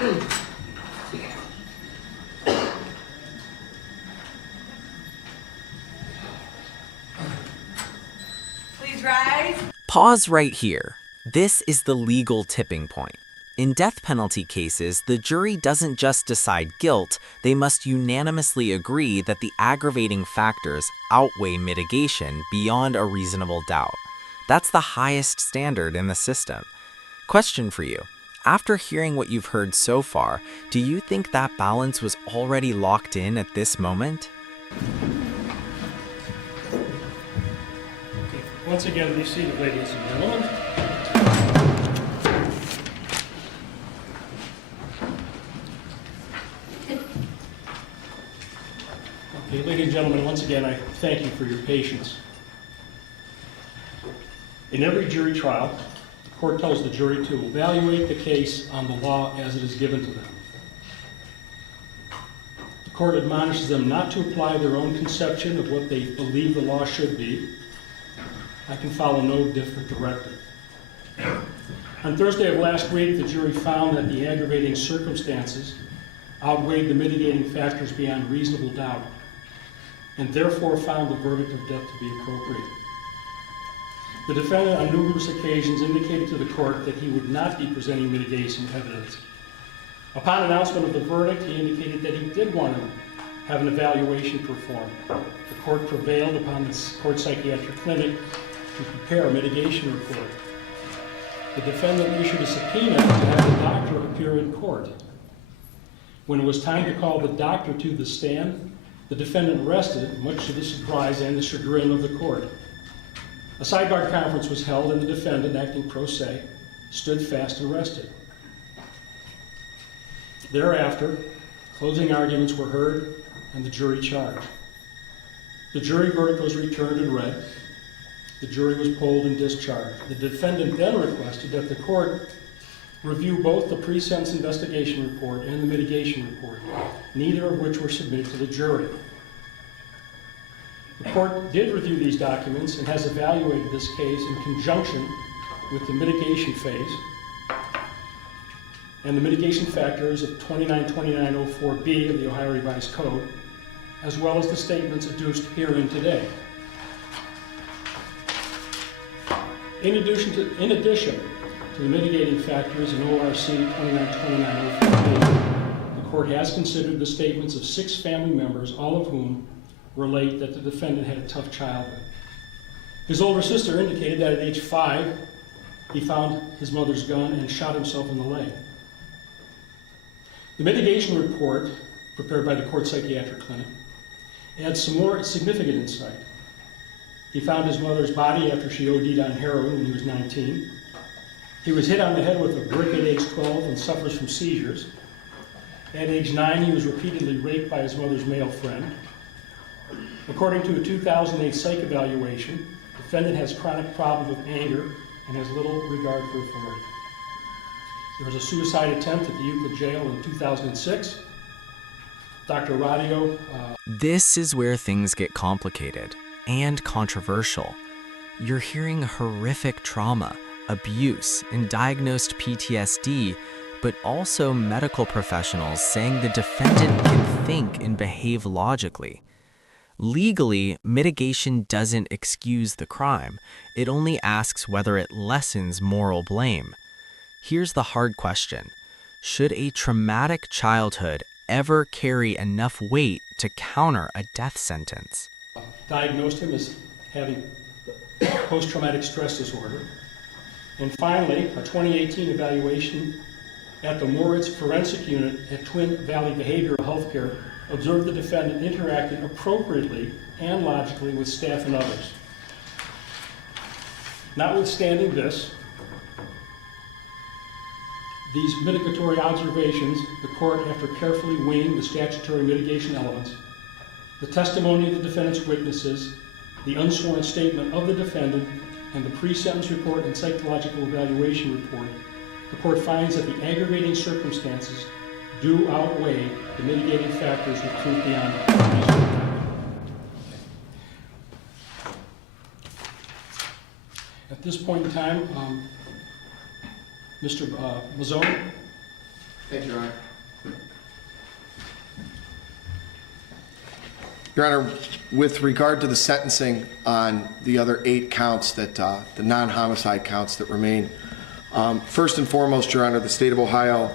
Please rise. Pause right here. This is the legal tipping point. In death penalty cases, the jury doesn't just decide guilt, they must unanimously agree that the aggravating factors outweigh mitigation beyond a reasonable doubt. That's the highest standard in the system. Question for you. After hearing what you've heard so far, do you think that balance was already locked in at this moment? Once again, be seated, ladies and gentlemen. Okay, ladies and gentlemen, once again, I thank you for your patience. In every jury trial, the court tells the jury to evaluate the case on the law as it is given to them. The court admonishes them not to apply their own conception of what they believe the law should be. I can follow no different directive. On Thursday of last week, the jury found that the aggravating circumstances outweighed the mitigating factors beyond reasonable doubt, and therefore found the verdict of death to be appropriate. The defendant on numerous occasions indicated to the court that he would not be presenting mitigation evidence. Upon announcement of the verdict, he indicated that he did want to have an evaluation performed. The court prevailed upon the court psychiatric clinic to prepare a mitigation report. The defendant issued a subpoena to have the doctor appear in court. When it was time to call the doctor to the stand, the defendant rested, much to the surprise and the chagrin of the court. A sidebar conference was held, and the defendant, acting pro se, stood fast and rested. Thereafter, closing arguments were heard and the jury charged. The jury verdict was returned and read. The jury was polled and discharged. The defendant then requested that the court review both the pre-sentence investigation report and the mitigation report, neither of which were submitted to the jury. The court did review these documents and has evaluated this case in conjunction with the mitigation phase and the mitigation factors of 292904B of the Ohio Revised Code, as well as the statements adduced herein today. In addition to the mitigating factors in ORC 292904B, the court has considered the statements of 6 family members, all of whom relate that the defendant had a tough childhood. His older sister indicated that at age 5, he found his mother's gun and shot himself in the leg. The mitigation report, prepared by the court psychiatric clinic, adds some more significant insight. He found his mother's body after she OD'd on heroin when he was 19. He was hit on the head with a brick at age 12 and suffers from seizures. At age 9, he was repeatedly raped by his mother's male friend. According to a 2008 psych evaluation, the defendant has chronic problems with anger and has little regard for authority. There was a suicide attempt at the Euclid jail in 2006. Dr. Radio. This is where things get complicated and controversial. You're hearing horrific trauma, abuse, and diagnosed PTSD, but also medical professionals saying the defendant can think and behave logically. Legally, mitigation doesn't excuse the crime. It only asks whether it lessens moral blame. Here's the hard question. Should a traumatic childhood ever carry enough weight to counter a death sentence? Diagnosed him as having post-traumatic stress disorder. And finally, a 2018 evaluation at the Moritz Forensic Unit at Twin Valley Behavioral Healthcare observed the defendant interacting appropriately and logically with staff and others. Notwithstanding this, these mitigatory observations, the court, after carefully weighing the statutory mitigation elements, the testimony of the defendant's witnesses, the unsworn statement of the defendant, and the pre-sentence report and psychological evaluation report, the court finds that the aggravating circumstances do outweigh the mitigating factors with proof beyond reasonable doubt. At this point in time, Mr. Mazzone, Thank you, Your Honor. Your Honor, with regard to the sentencing on the other 8 counts that, the non-homicide counts that remain, first and foremost, Your Honor, the state of Ohio,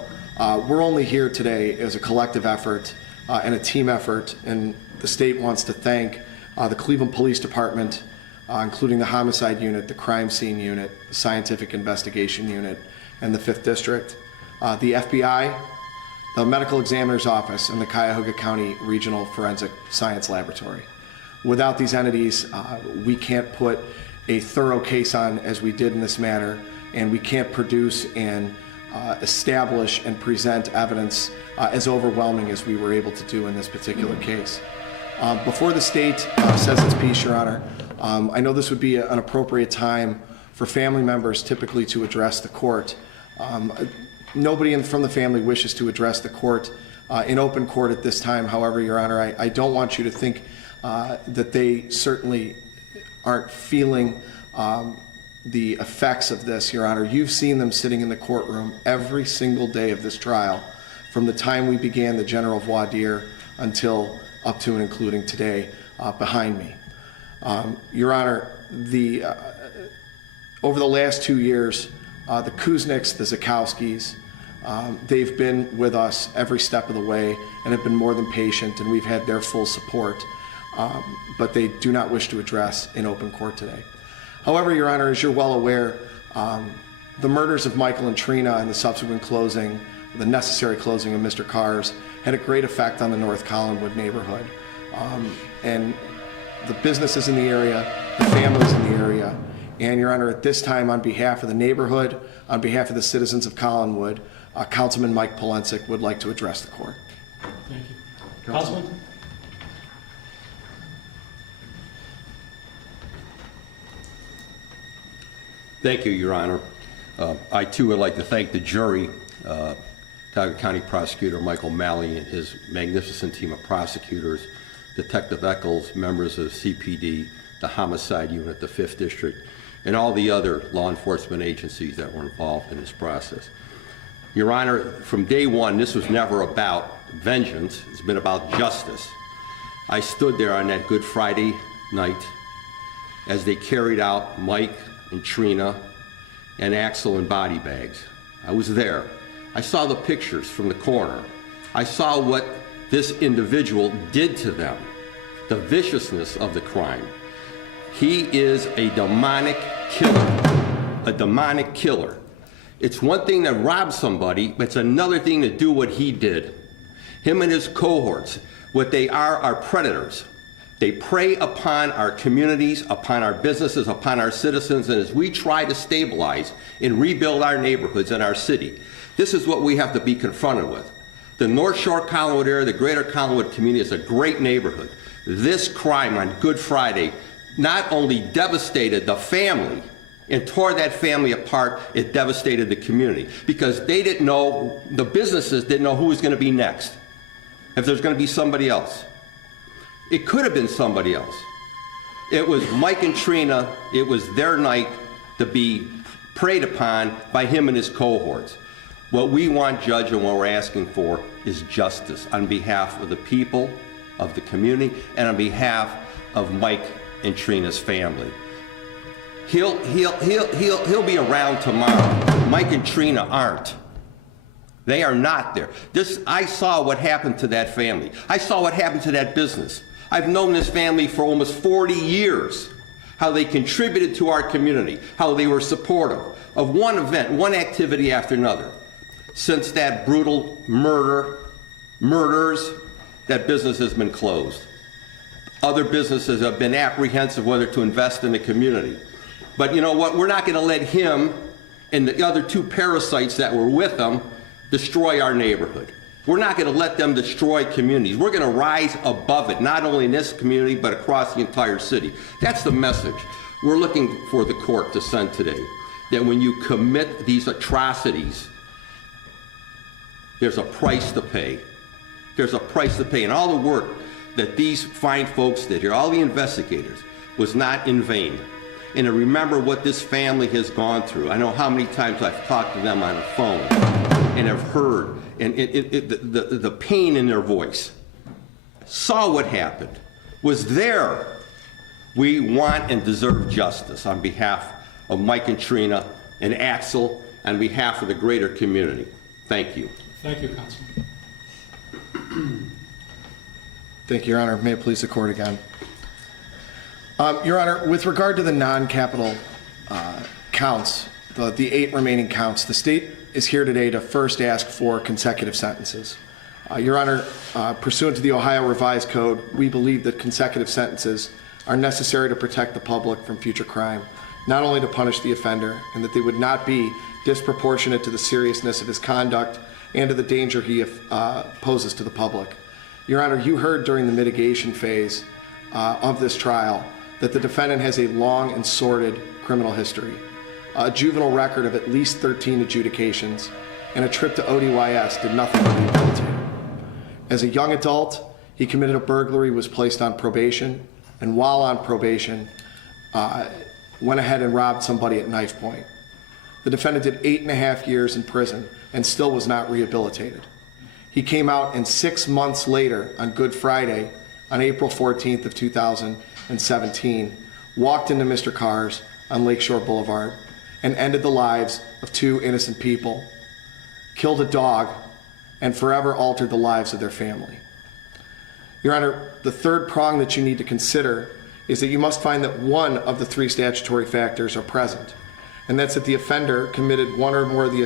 we're only here today as a collective effort and a team effort, and the state wants to thank the Cleveland Police Department, including the homicide unit, the crime scene unit, the scientific investigation unit, and the 5th District, the FBI, the Medical Examiner's Office, and the Cuyahoga County Regional Forensic Science Laboratory. Without these entities, we can't put a thorough case on as we did in this matter, and we can't produce and establish and present evidence as overwhelming as we were able to do in this particular case. Before the state says its piece, Your Honor, I know this would be an appropriate time for family members typically to address the court. Nobody from the family wishes to address the court in open court at this time. However, Your Honor, I don't want you to think that they certainly aren't feeling the effects of this, Your Honor. You've seen them sitting in the courtroom every single day of this trial, from the time we began the general voir dire until up to and including today behind me. Your Honor, over the last 2 years, the Kuzniks, the Zakowskis, they've been with us every step of the way and have been more than patient, and we've had their full support, but they do not wish to address in open court today. However, Your Honor, as you're well aware, the murders of Michael and Trina and the subsequent closing, the necessary closing of Mr. Carr's, had a great effect on the North Collinwood neighborhood. And the businesses in the area, the families in the area, and Your Honor, at this time, on behalf of the neighborhood, on behalf of the citizens of Collinwood, Councilman Mike Polensek would like to address the court. Thank you. Councilman? Thank you, Your Honor. I too would like to thank the jury, Cuyahoga County Prosecutor Michael Malley and his magnificent team of prosecutors, Detective Eccles, members of CPD, the Homicide Unit, the 5th District, and all the other law enforcement agencies that were involved in this process. Your Honor, from day one, this was never about vengeance. It's been about justice. I stood there on that Good Friday night as they carried out Mike and Trina and Axel in body bags. I was there. I saw the pictures from the corner. I saw what this individual did to them, the viciousness of the crime. He is a demonic killer, a demonic killer. It's one thing to rob somebody, but it's another thing to do what he did. Him and his cohorts, what they are predators. They prey upon our communities, upon our businesses, upon our citizens, and as we try to stabilize and rebuild our neighborhoods and our city, this is what we have to be confronted with. The North Shore Collinwood area, the greater Collinwood community is a great neighborhood. This crime on Good Friday not only devastated the family and tore that family apart, it devastated the community because they didn't know, the businesses didn't know who was going to be next, if there's going to be somebody else. It could have been somebody else. It was Mike and Trina, it was their night to be preyed upon by him and his cohorts. What we want, Judge, and what we're asking for is justice on behalf of the people, of the community, and on behalf of Mike and Trina's family. He'll be around tomorrow. Mike and Trina aren't. They are not there. I saw what happened to that family. I saw what happened to that business. I've known this family for almost 40 years, how they contributed to our community, how they were supportive of one event, one activity after another. Since that brutal murders, that business has been closed. Other businesses have been apprehensive whether to invest in the community. But you know what? We're not going to let him and the other two parasites that were with him destroy our neighborhood. We're not going to let them destroy communities. We're going to rise above it, not only in this community, but across the entire city. That's the message we're looking for the court to send today, that when you commit these atrocities, there's a price to pay. There's a price to pay. And all the work that these fine folks did here, all the investigators, was not in vain. And to remember what this family has gone through. I know how many times I've talked to them on the phone. and have heard and the pain in their voice, saw what happened, was there. We want and deserve justice on behalf of Mike and Trina and Axel, on behalf of the greater community. Thank you. Thank you, Councilman. Thank you, Your Honor. May it please the court again. Your Honor, with regard to the non-capital counts, the 8 remaining counts, the state is here today to first ask for consecutive sentences. Your Honor, pursuant to the Ohio Revised Code, we believe that consecutive sentences are necessary to protect the public from future crime, not only to punish the offender, and that they would not be disproportionate to the seriousness of his conduct and to the danger he poses to the public. Your Honor, you heard during the mitigation phase of this trial that the defendant has a long and sordid criminal history, a juvenile record of at least 13 adjudications, and a trip to ODYS did nothing to rehabilitate him. As a young adult, he committed a burglary, was placed on probation, and while on probation, went ahead and robbed somebody at knife point. The defendant did 8.5 years in prison and still was not rehabilitated. He came out, and 6 months later, on Good Friday, on April 14th of 2017, walked into Mr. Carr's on Lakeshore Boulevard and ended the lives of 2 innocent people, killed a dog, and forever altered the lives of their family. Your Honor, the third prong that you need to consider is that you must find that one of the 3 statutory factors are present, and that's that the offender committed one or more of the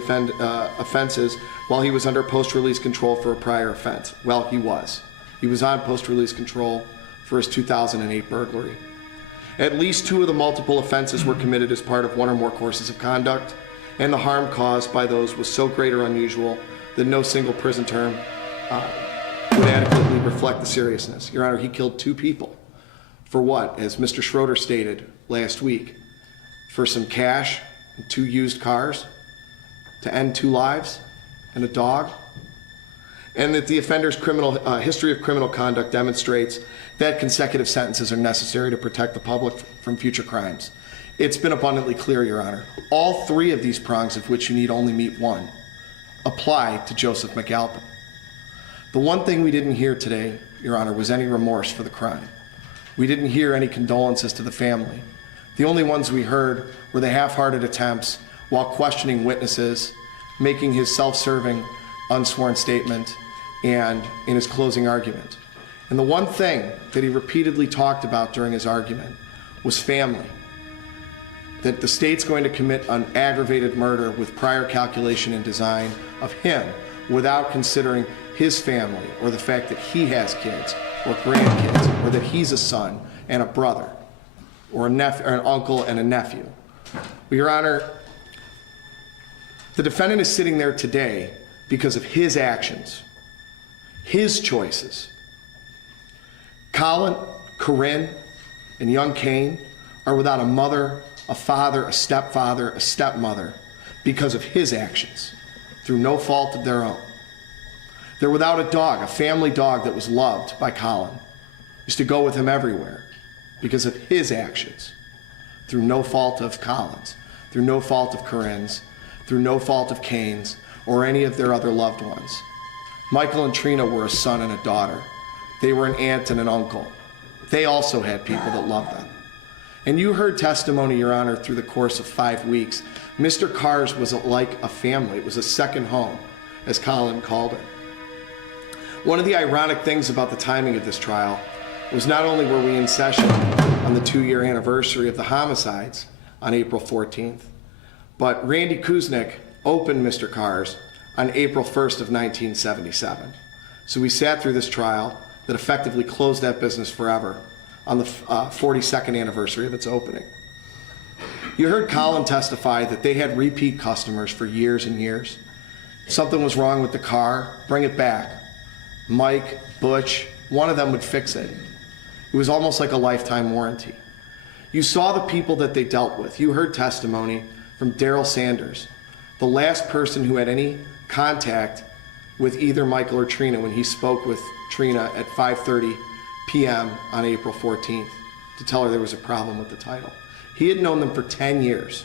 offenses while he was under post-release control for a prior offense. Well, he was. He was on post-release control for his 2008 burglary. At least 2 of the multiple offenses were committed as part of one or more courses of conduct, and the harm caused by those was so great or unusual that no single prison term would adequately reflect the seriousness. Your Honor, he killed 2 people. For what? As Mr. Schroeder stated last week, for some cash and 2 used cars, to end 2 lives and a dog, and that the offender's criminal history of criminal conduct demonstrates that consecutive sentences are necessary to protect the public from future crimes. It's been abundantly clear, Your Honor. All 3 of these prongs, of which you need only meet 1, apply to Joseph McAlpin. The one thing we didn't hear today, Your Honor, was any remorse for the crime. We didn't hear any condolences to the family. The only ones we heard were the half-hearted attempts while questioning witnesses, making his self-serving, unsworn statement, and in his closing argument. And the one thing that he repeatedly talked about during his argument was family. That the state's going to commit an aggravated murder with prior calculation and design of him without considering his family or the fact that he has kids or grandkids or that he's a son and a brother or a nephew or an uncle and a nephew. Well, Your Honor, the defendant is sitting there today because of his actions, his choices. Colin, Corinne, and young Kane are without a mother, a father, a stepfather, a stepmother because of his actions, through no fault of their own. They're without a dog, a family dog that was loved by Colin, used to go with him everywhere because of his actions, through no fault of Colin's, through no fault of Corinne's, through no fault of Kane's, or any of their other loved ones. Michael and Trina were a son and a daughter. They were an aunt and an uncle. They also had people that loved them. And you heard testimony, Your Honor, through the course of 5 weeks. Mr. Carr's was like a family. It was a second home, as Colin called it. One of the ironic things about the timing of this trial was not only were we in session on the 2-year anniversary of the homicides on April 14th, but Randy Kuznick opened Mr. Carr's on April 1st of 1977. So we sat through this trial that effectively closed that business forever on the 42nd anniversary of its opening. You heard Colin testify that they had repeat customers for years and years. If something was wrong with the car, bring it back. Mike, Butch, one of them would fix it. It was almost like a lifetime warranty. You saw the people that they dealt with. You heard testimony from Daryl Sanders, the last person who had any contact with either Michael or Trina when he spoke with Trina at 5:30 p.m. on April 14th to tell her there was a problem with the title. He had known them for 10 years.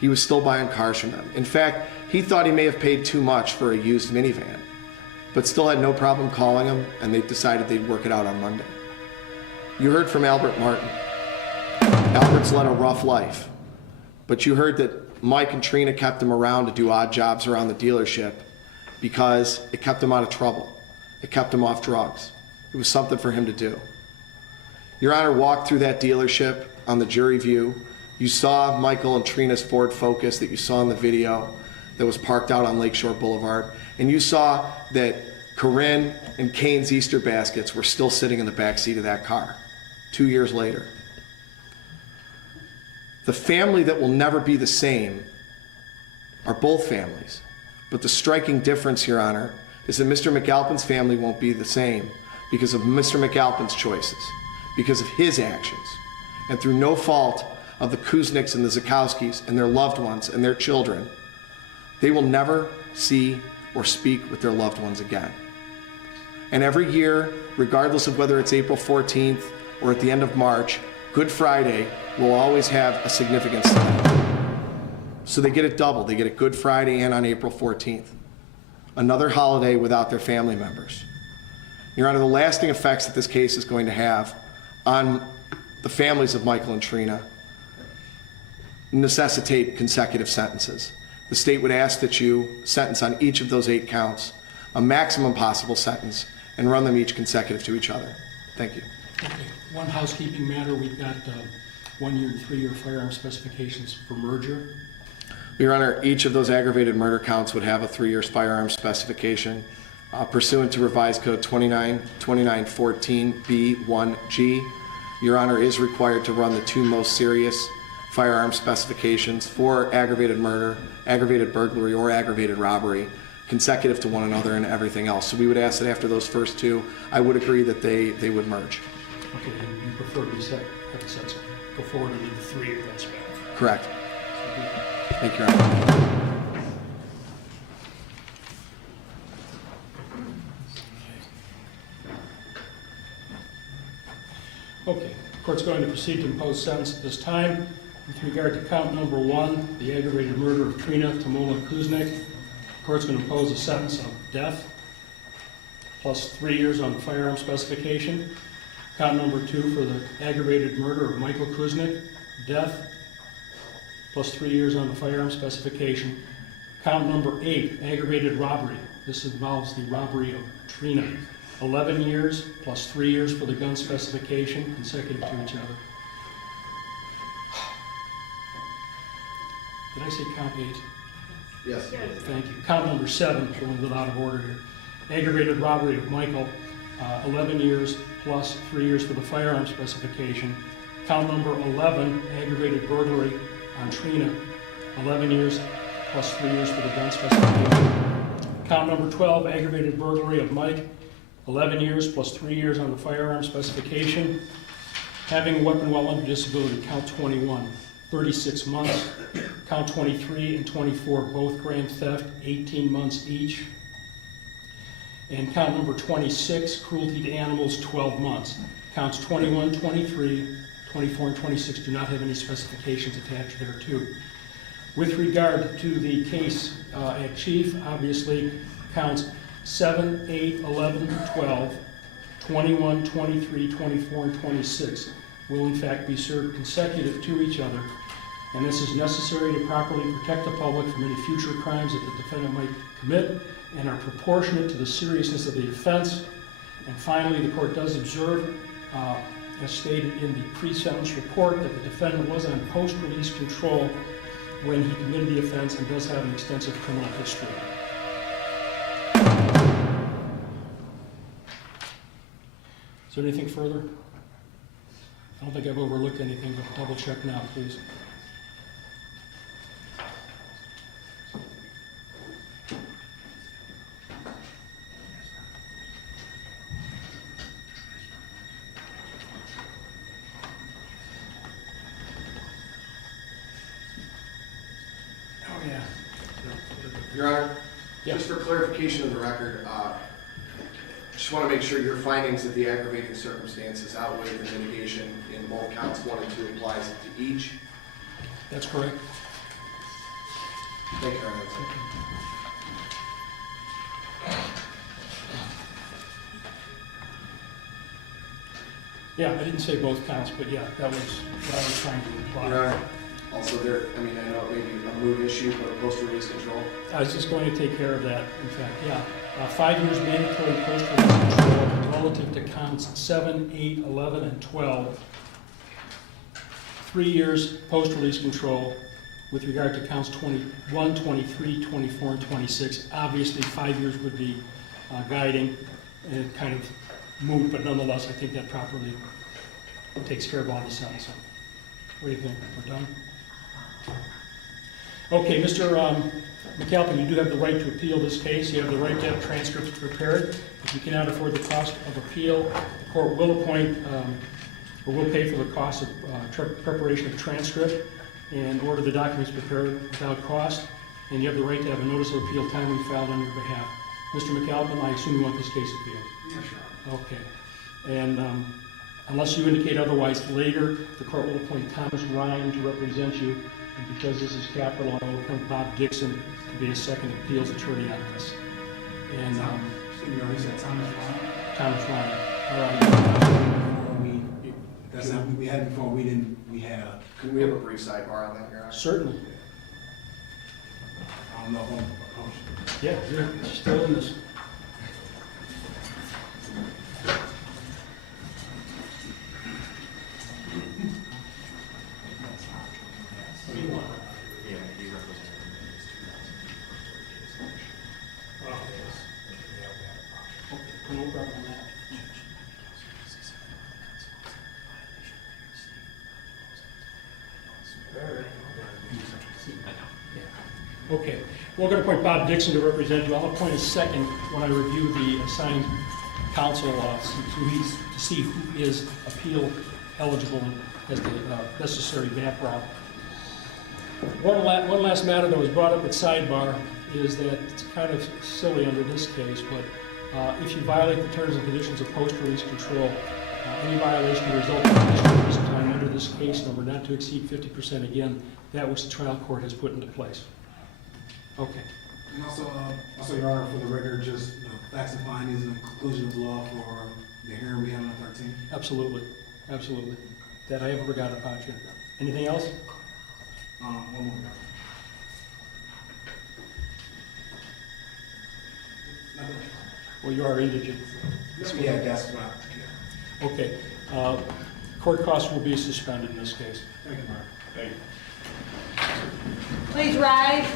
he was still buying cars from them. In fact, he thought he may have paid too much for a used minivan, but still had no problem calling him, and they decided they'd work it out on Monday. You heard from Albert Martin. Albert's led a rough life, but you heard that Mike and Trina kept him around to do odd jobs around the dealership because it kept him out of trouble. It kept him off drugs. It was something for him to do. Your Honor walked through that dealership on the jury view. You saw Michael and Trina's Ford Focus that you saw in the video that was parked out on Lakeshore Boulevard. And you saw that Corinne and Kane's Easter baskets were still sitting in the back seat of that car 2 years later. The family that will never be the same are both families. But the striking difference, Your Honor, is that Mr. McAlpin's family won't be the same because of Mr. McAlpin's choices, because of his actions, and through no fault of the Kuzniks and the Zakowskis and their loved ones and their children, they will never see or speak with their loved ones again. And every year, regardless of whether it's April 14th or at the end of March, Good Friday will always have a significance to them. So they get it double. They get it Good Friday and on April 14th. Another holiday without their family members. Your Honor, the lasting effects that this case is going to have on the families of Michael and Trina necessitate consecutive sentences. The state would ask that you sentence on each of those 8 counts a maximum possible sentence and run them each consecutive to each other. Thank you. Okay, one housekeeping matter. We've got 1-year and 3-year firearm specifications for merger. Your Honor, each of those aggravated murder counts would have a 3-year firearm specification pursuant to Revised Code 2914B1G. Your Honor is required to run the 2 most serious firearm specifications for aggravated murder, aggravated burglary, or aggravated robbery consecutive to one another and everything else. So we would ask that after those first 2, I would agree that they would merge. Okay, and you prefer to have it set, go forward and do the 3-year, that's right. Correct. So Thank you, Your Honor. Okay, the court's going to proceed to impose sentence at this time. With regard to count number 1, the aggravated murder of Trina Tamola Kuznik, the court's going to impose a sentence of death plus 3 years on the firearm specification. Count number 2 for the aggravated murder of Michael Kuznik, death plus 3 years on the firearm specification. Count number 8, aggravated robbery. This involves the robbery of Trina. 11 years plus 3 years for the gun specification, consecutive to each other. Did I say count 8? Yes. Thank you. Count number 7, going a little out of order here. Aggravated robbery of Michael, 11 years plus 3 years for the firearm specification. Count number 11, aggravated burglary on Trina, 11 years plus 3 years for the gun specification. Count number 12, aggravated burglary of Mike, 11 years plus 3 years on the firearm specification. Having a weapon while under disability, count 21, 36 months. Count 23 and 24, both grand theft, 18 months each. And count number 26, cruelty to animals, 12 months. Counts 21, 23, 24, and 26 do not have any specifications attached thereto. With regard to the case at chief, obviously, counts 7, 8, 11, 12, 21, 23, 24, and 26 will in fact be served consecutive to each other, and this is necessary to properly protect the public from any future crimes that the defendant might commit and are proportionate to the seriousness of the offense. And finally, the court does observe, as stated in the pre-sentence report, that the defendant was on post-release control when he committed the offense and does have an extensive criminal history. Is there anything further? I don't think I've overlooked anything, but double check now, please. Oh, yeah. Your Honor, Yeah. just for clarification of the record, just want to make sure your findings of the aggravating circumstances outweigh the mitigation in both counts 1 and 2 applies to each. That's correct. Take care of that. Yeah, I didn't say both counts, but yeah, that was what I was trying to imply. Your Honor, also there, I mean, I know it may be a moot issue, but post-release control. I was just going to take care of that, in fact, yeah. 5 years mandatory post-release control relative to counts 7, 8, 11, and 12. 3 years post-release control with regard to counts 21, 23, 24, and 26. Obviously, 5 years would be guiding and kind of moot, but nonetheless, I think that properly takes care of all the sentencing. What do you think? We're done? Okay, Mr. McAlpin, you do have the right to appeal this case. You have the right to have transcripts prepared. If you cannot afford the cost of appeal, the court will appoint or will pay for the cost of preparation of transcript and order the documents prepared without cost. And you have the right to have a notice of appeal timely filed on your behalf. Mr. McAlpin, I assume you want this case appealed? Yes, Your Honor. Okay. And unless you indicate otherwise later, the court will appoint Thomas Ryan to represent you. And because this is capital, I will appoint Bob Dixon to be a second appeals attorney on this. And So you already said Thomas Ryan? Thomas Ryan. All right. That's not, we had it before, we had, Can we have a brief sidebar on that, Your Honor? Certainly. I don't know if I'm opposed. Yeah, you're still in this. No problem on that. Okay, we're going to appoint Bob Dixon to represent you. I'll appoint a second when I review the assigned counsel to see who is appeal eligible and has the necessary background. One last matter that was brought up at sidebar is that it's kind of silly under this case, but if you violate the terms and conditions of post-release control, any violation will result in additional release time under this case number not to exceed 50% again, that which the trial court has put into place. Okay. And also, Your Honor, for the record, just facts and findings and conclusion of law for the hearing we had on the 13th. Absolutely, absolutely. That I haven't forgotten about you. Anything else? One more, Your Honor. Nothing. Well, you are indigent. Yeah, that's what I, yeah. Okay. Court costs will be suspended in this case. Thank you, Your Honor. Thank you. Please rise.